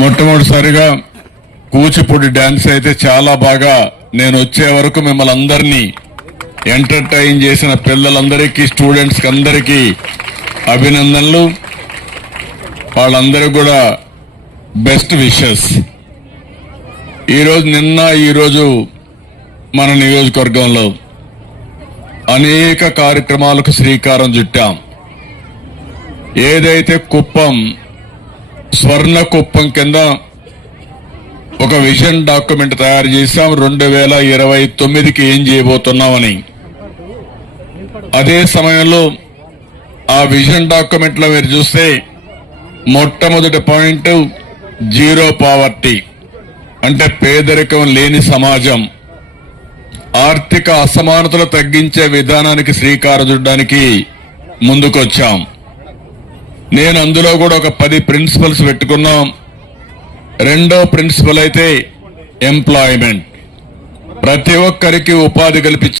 మొట్టమొదటిసారిగా కూచిపూడి డాన్స్ అయితే చాలా బాగా నేను వచ్చే వరకు మిమ్మల్ని అందరినీ ఎంటర్టైన్ చేసిన పిల్లలందరికీ స్టూడెంట్స్ అందరికీ అభినందనలు. వాళ్ళందరికీ కూడా బెస్ట్ విషెస్. ఈరోజు మన నియోజకవర్గంలో అనేక కార్యక్రమాలకు శ్రీకారం చుట్టాం. ఏదైతే కుప్పం స్వర్ణ కుప్పం కింద ఒక విజన్ డాక్యుమెంట్ తయారు చేశాం 2029కి ఏం చేయబోతున్నామని. అదే సమయంలో ఆ విజన్ డాక్యుమెంట్ లో మీరు చూస్తే మొట్టమొదటి పాయింట్ జీరో పావర్టీ, అంటే పేదరికం లేని సమాజం. ఆర్థిక అసమానతలు తగ్గించే విధానానికి శ్రీకారం చుట్టడానికి ముందుకొచ్చాం. నేను అందులో కూడా ఒక 10 ప్రిన్సిపల్స్ పెట్టుకున్నాం. రెండో ప్రిన్సిపల్ అయితే ఎంప్లాయ్మెంట్, ప్రతి ఒక్కరికి ఉపాధి కల్పించే